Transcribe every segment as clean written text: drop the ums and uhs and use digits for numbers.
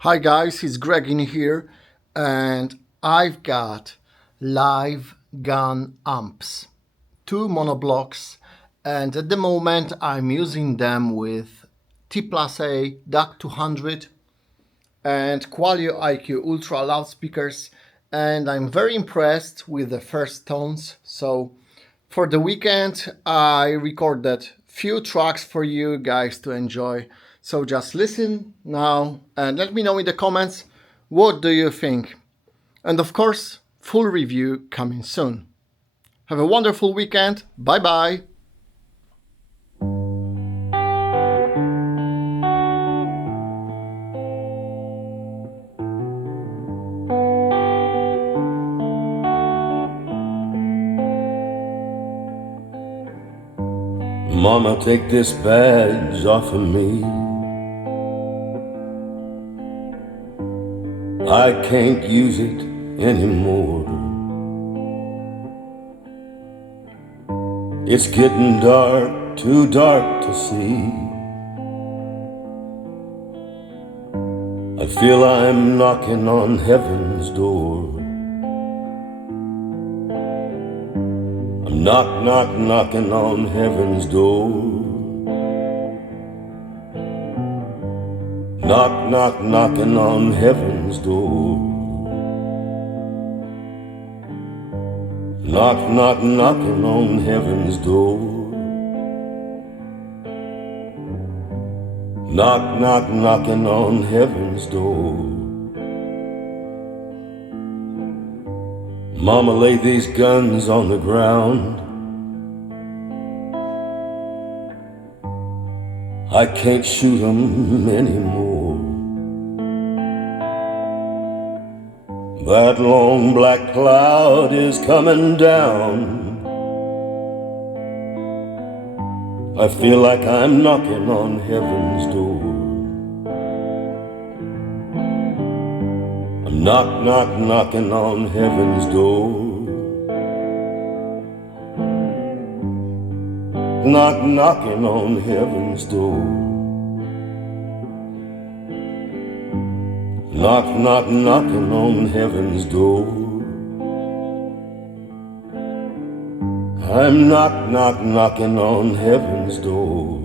Hi guys, it's Greg in here, and I've got Laiv GAN amps, two monoblocks, and at the moment I'm using them with T plus A DAC 200 and Qualio IQ Ultra loudspeakers, and I'm very impressed with the first tones. So for the weekend I recorded few tracks for you guys to enjoy. So just listen now and let me know in the comments what do you think. And of course, full review coming soon. Have a wonderful weekend. Bye bye. Mama, take this badge off of me. I can't use it anymore. It's getting dark, too dark to see. I feel I'm knocking on heaven's door. I'm knocking on heaven's door. Knocking on heaven's door. Knocking on heaven's door. Knocking on heaven's door. Mama, lay these guns on the ground. I can't shoot them anymore. That long black cloud is coming down. I feel like I'm knocking on heaven's door. I'm knocking on heaven's door. Knocking on heaven's door. Knocking on heaven's door. I'm knocking on heaven's door.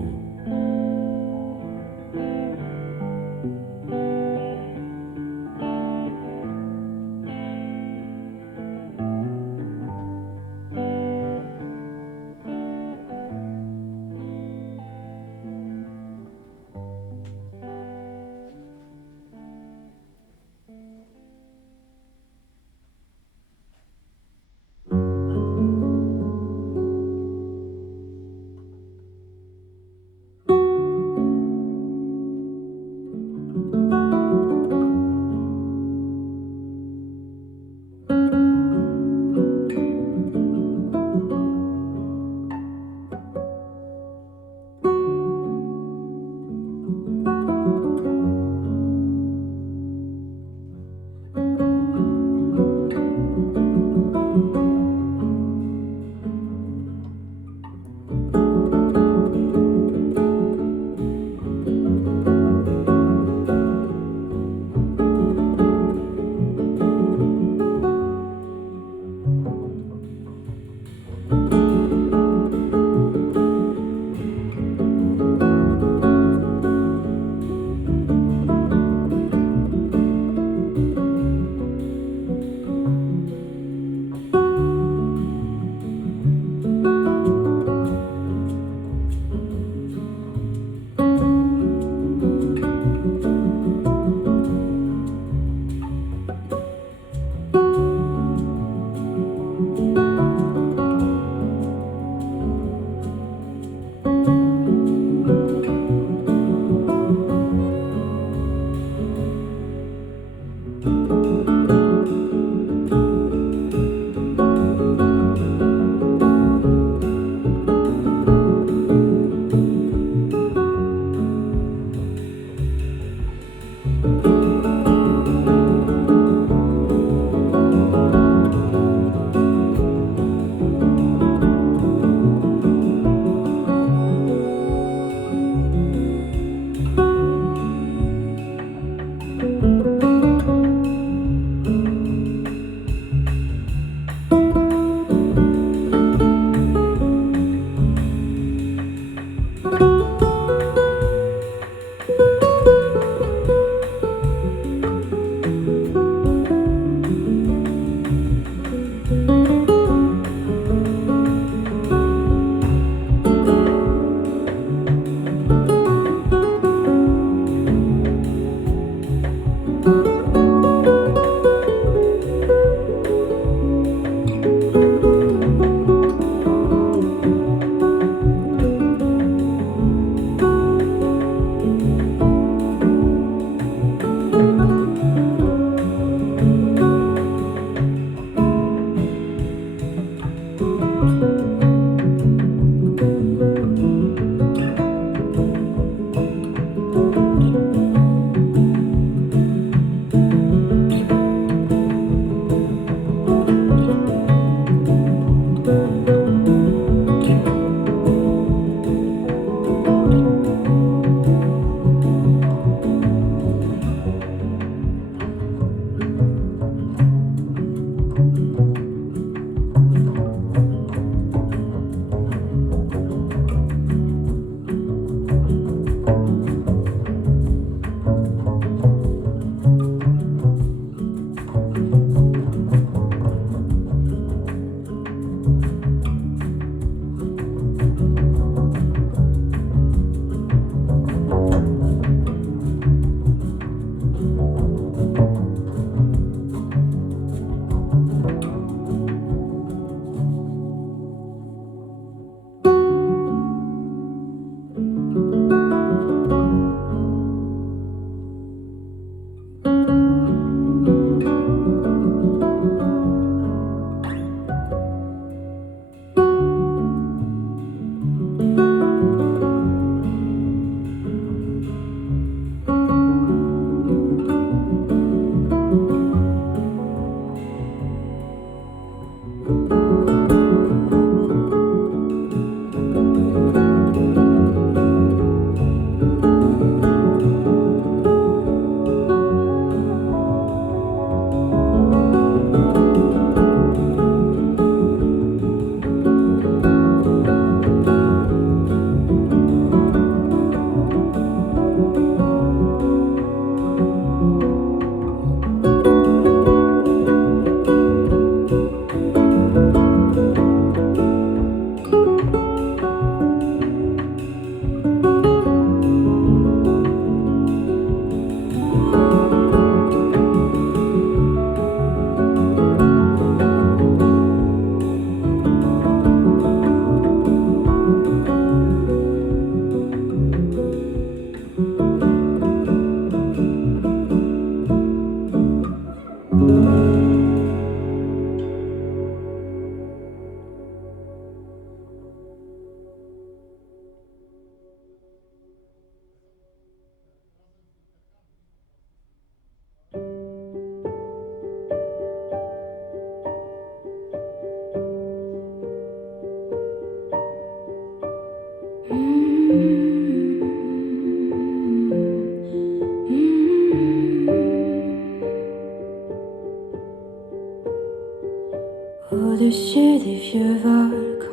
vieux volcans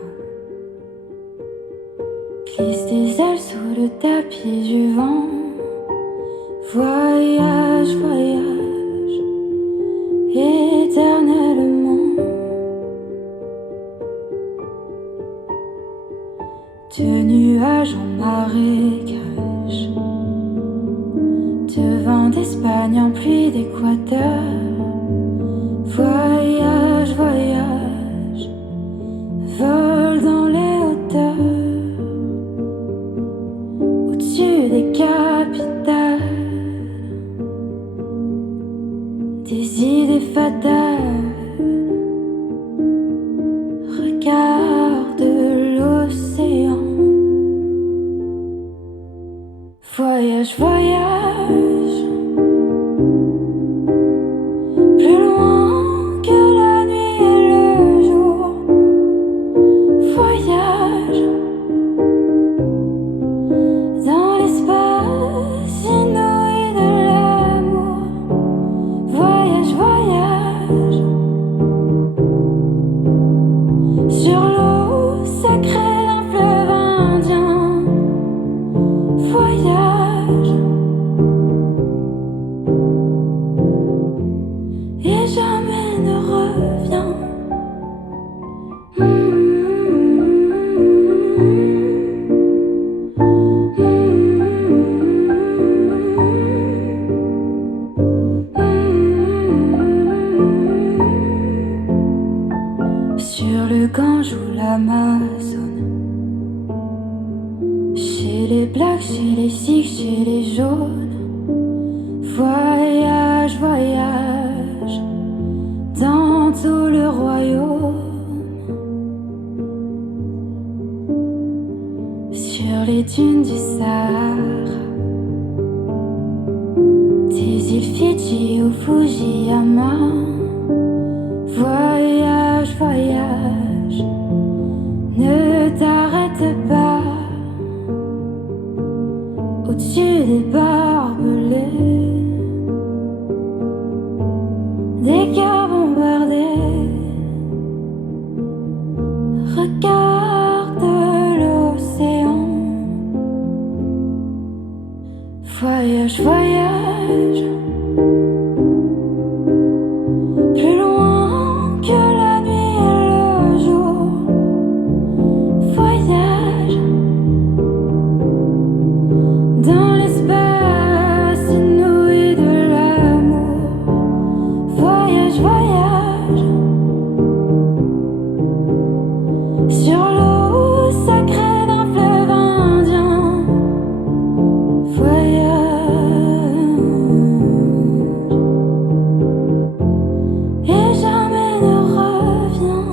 glissent des ailes sous le tapis du vent. Voyage, voyage, éternellement. De nuages en marécage, de vent d'Espagne en pluie d'Équateur. Voyage, voyage, vol dans les hauteurs, au-dessus des capitales, des idées fatales. Regarde l'océan. Voyage, voyage, plus loin que la nuit et le jour. Voyage dans l'espace inouï de l'amour. Voyage, voyage sur l'eau sacrée d'un fleuve indien. Voyage et jamais ne reviens. Sur le Gange ou l'Amazone, chez les blacks, chez les sikhs, chez les jaunes. Voyage, voyage dans tout le royaume. Sur les dunes du Sahara, des îles Fidji ou Fujiyama. Voyage, voyage, ne t'arrête pas. Au-dessus des barbelés, des cœurs bombardés. Regarde l'océan. Voyage, voyage, plus loin que la nuit et le jour. Voyage dans l'espace inouï de l'amour. Voyage, voyage sur l'eau sacrée d'un fleuve indien. Voyage et jamais ne reviens.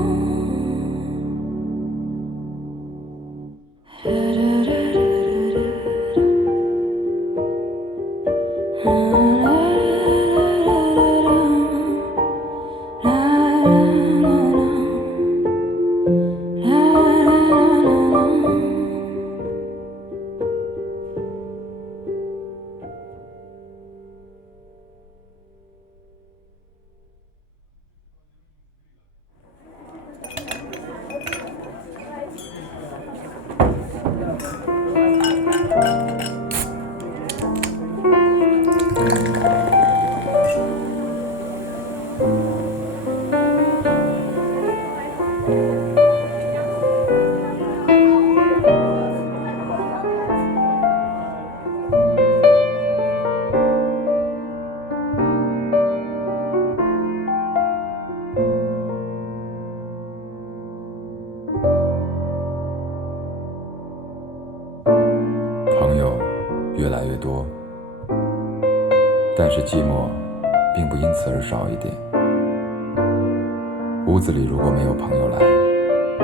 朋友越来越多，但是寂寞并不因此而少一点。屋子里如果没有朋友来，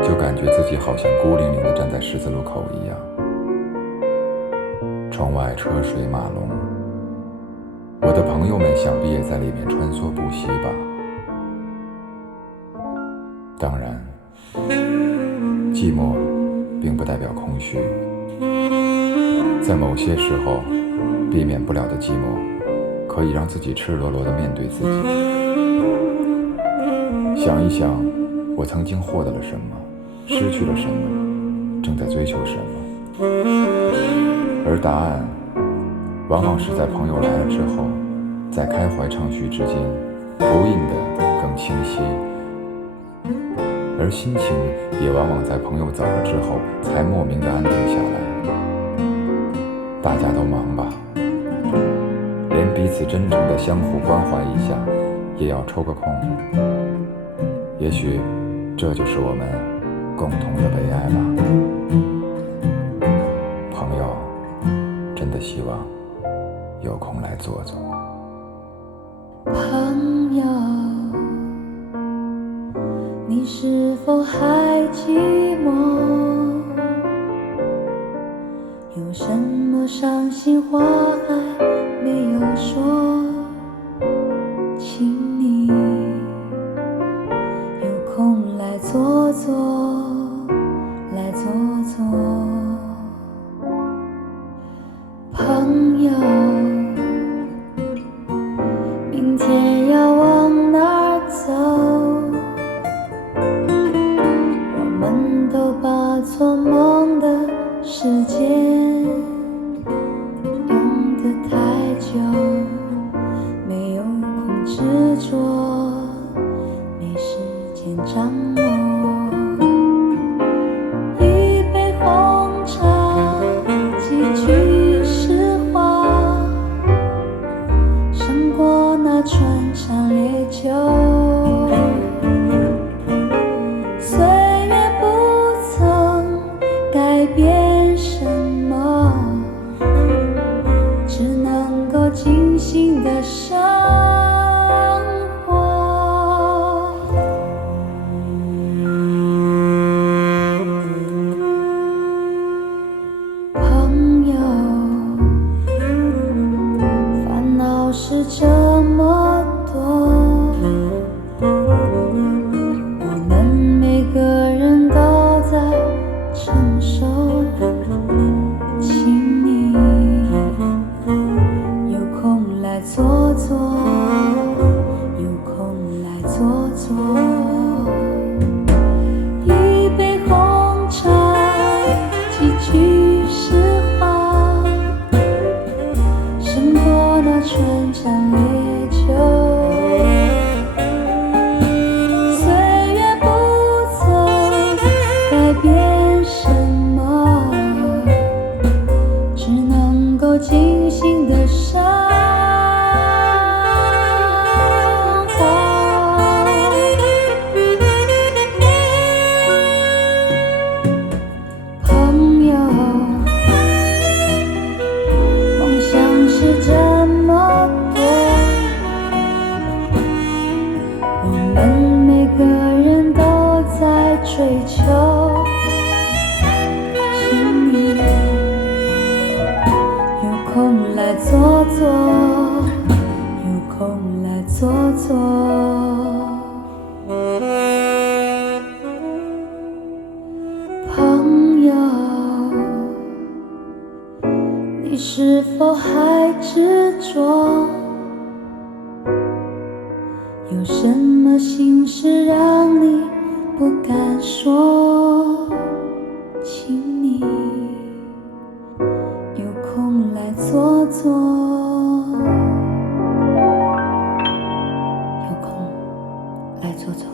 就感觉自己好像孤零零地站在十字路口一样。窗外车水马龙，我的朋友们想必也在里面穿梭不息吧。当然，寂寞并不代表空虚，在某些时候，避免不了的寂寞，可以让自己赤裸裸地面对自己。想一想，我曾经获得了什么，失去了什么，正在追求什么。而答案往往是在朋友来了之后，在开怀畅叙之间浮映的更清晰，而心情也往往在朋友走了之后才莫名的安定下来。大家都忙吧，连彼此真诚的相互关怀一下也要抽个空。也许这就是我们共同的悲哀吧。朋友，真的希望有空来坐坐。朋友，你是否还寂寞？有什么伤心话还没有说？请你有空来坐坐，来坐坐。朋友，明天要往哪儿走？我们都把做梦的时间用得太久，没有空执着，没时间掌握。一杯红茶，几句实话，胜过那穿肠烈酒。岁月不曾改变什么，只能够尽兴的生活。朋友，烦恼是这么多，我们每个人都在承受。请你有空来坐坐，有空来坐坐。一杯红茶，几句实话，胜过那穿肠烈酒。岁月不曾改变什么，只能够尽兴的生活。朋友，梦想是这么多，我们每个人都在追求。请你有空来坐坐，有空来坐坐。朋友，你是否还执着？有什么心事让你不敢说？请你有空来坐坐，有空来坐坐。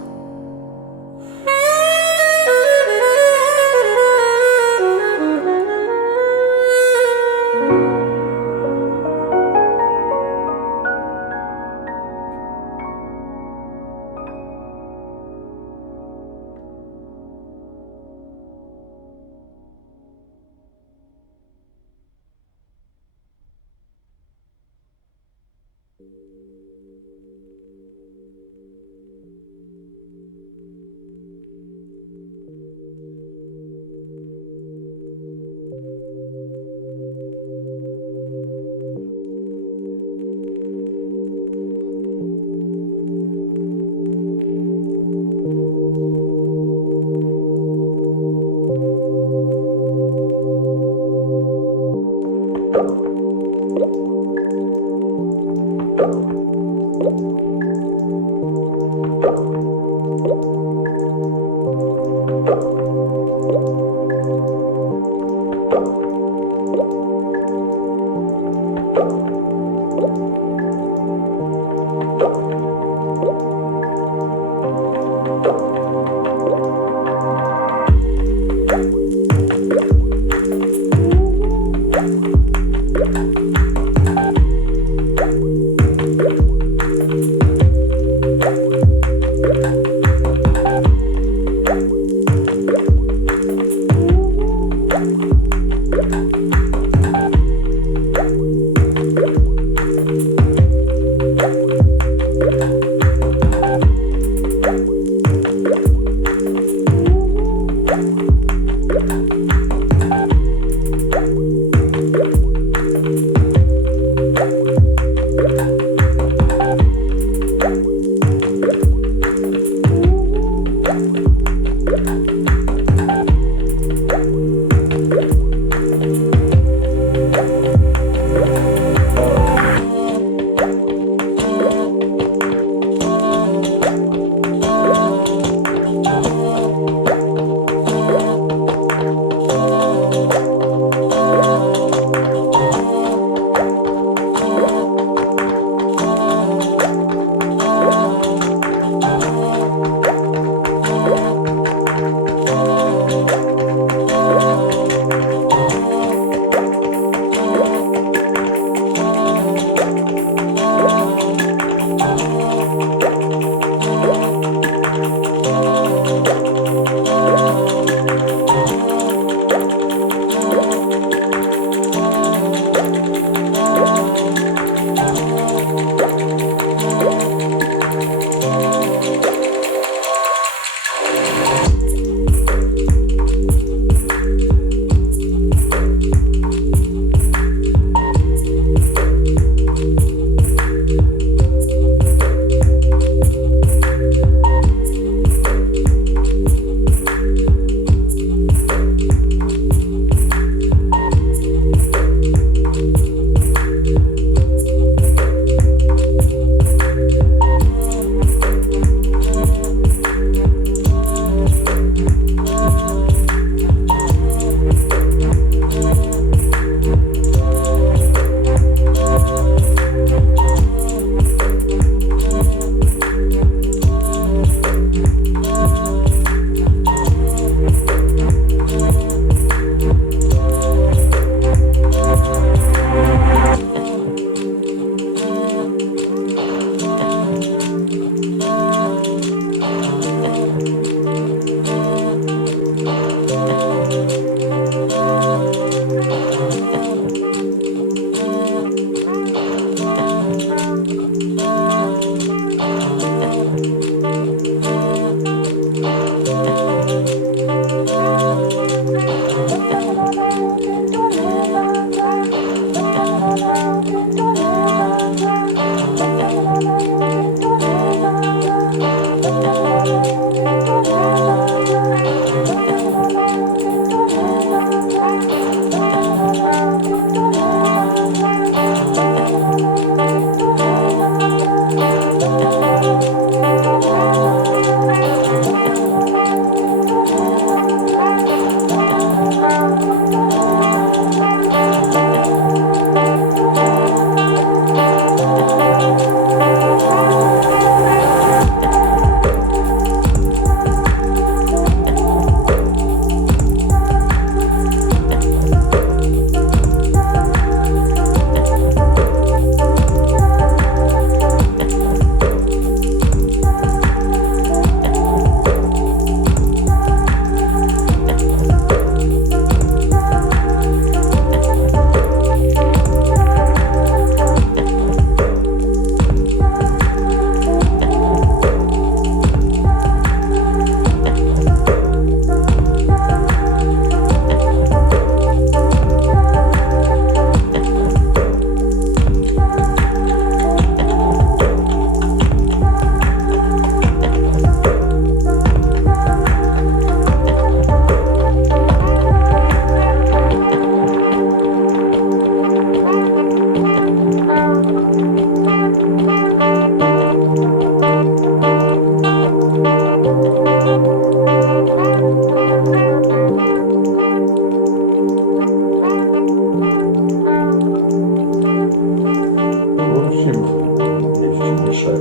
мешают.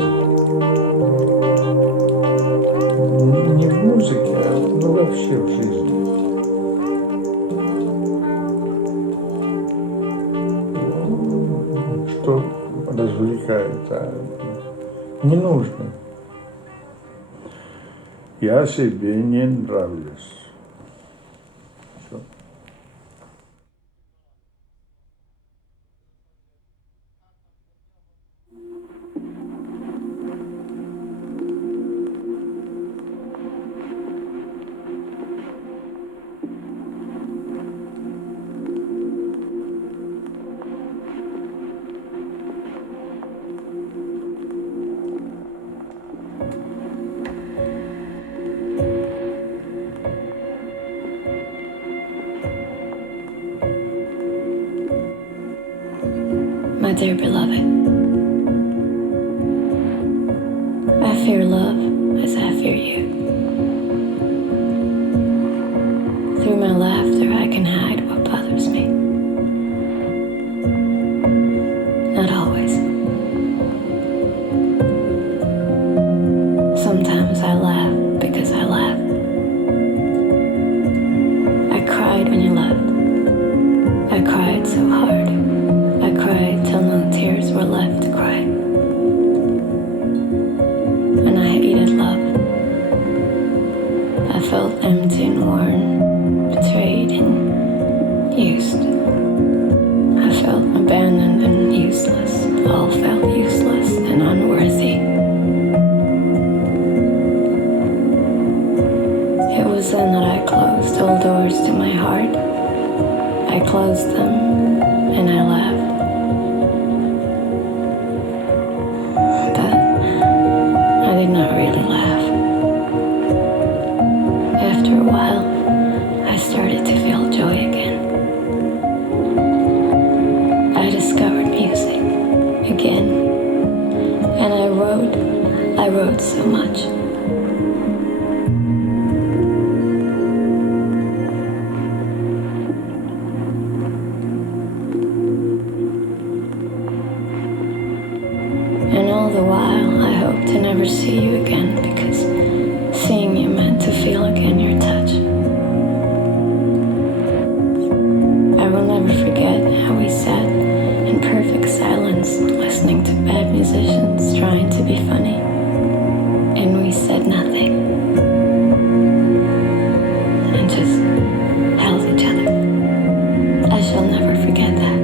Не в музыке, а вообще в жизни. Что развлекает, а не нужно. Я себе не нравлюсь. Все. My dear beloved, I fear love as I fear you. Through my laughter I can hide what bothers me. Not always. Sometimes I laugh because I laugh. I cried when you left. I cried so hard. I cried till no tears were left to cry. And I hated love. I felt empty and worn, betrayed and used. I felt abandoned and useless. All felt useless and unworthy. It was then that I closed all doors to my heart. I closed them and I laughed. I did not really laugh. After a while, I started to feel joy again. I discovered music again. And I wrote so much. And all the while, I hope to never see you again, because seeing you meant to feel again your touch. I will never forget how we sat in perfect silence, listening to bad musicians trying to be funny, and we said nothing, and just held each other. I shall never forget that.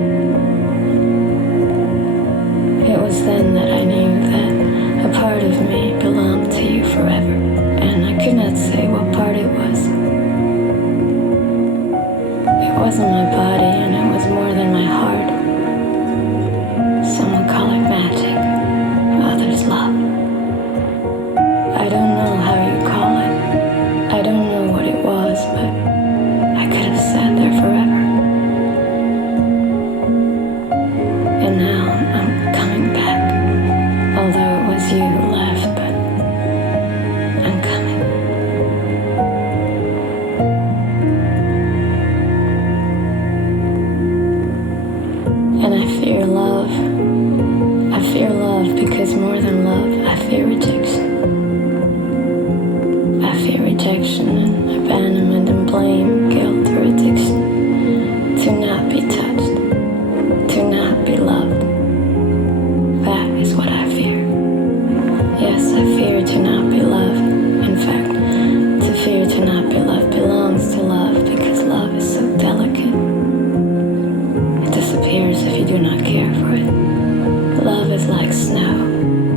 It was then that I knew that a part of me belonged to you forever, and I could not say what part it was. It wasn't my body, and it was more than my heart. Some would call it magic, others love. I don't know how you call it. I don't know what it was, but I could have sat there forever. And now I'm coming back. Although it was you who left, but I'm coming. And I fear love. I fear love because more than love, I fear rejection. I fear rejection and abandonment and blame, guilt or addiction. To not be touched, to not be loved. That is what I fear. Yes, I fear to not be loved. In fact, to fear to not be loved belongs to love because love is so delicate. It disappears if you do not care for it. Love is like snow.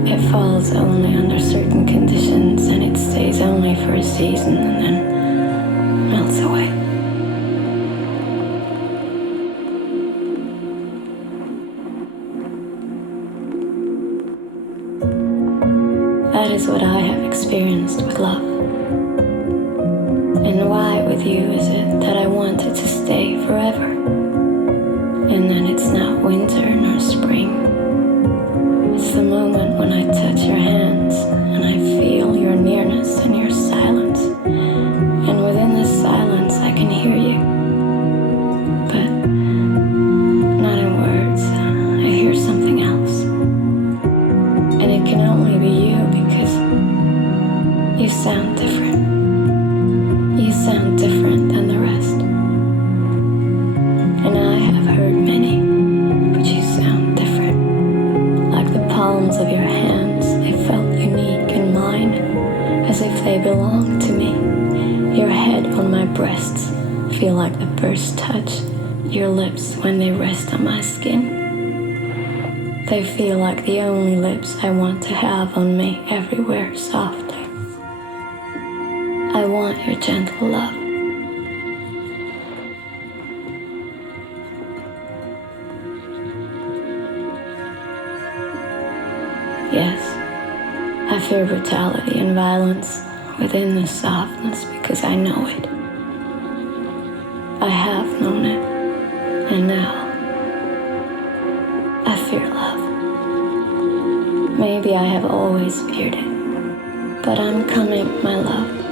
It falls only under certain conditions and it stays only for a season and then melts away. That is what I have experienced with love. And why with you is it that I wanted to stay forever? And then it's not winter nor spring. It's the moment when I touch your hands and I feel your nearness and your silence. And within this silence I can hear you. But not in words, I hear something else. And it can only be you because you sound different. You sound different than the rest. And I have heard many, but you sound different. Like the palms of your hands, they felt unique in mine, as if they belonged to me. Your head on my breasts feel like the first touch. Your lips when they rest on my skin. They feel like the only lips I want to have on me everywhere softly. I want your gentle love. Yes, I fear brutality and violence within the softness because I know it. I have known it, and now I fear love. Maybe I have always feared it, but I'm coming, my love.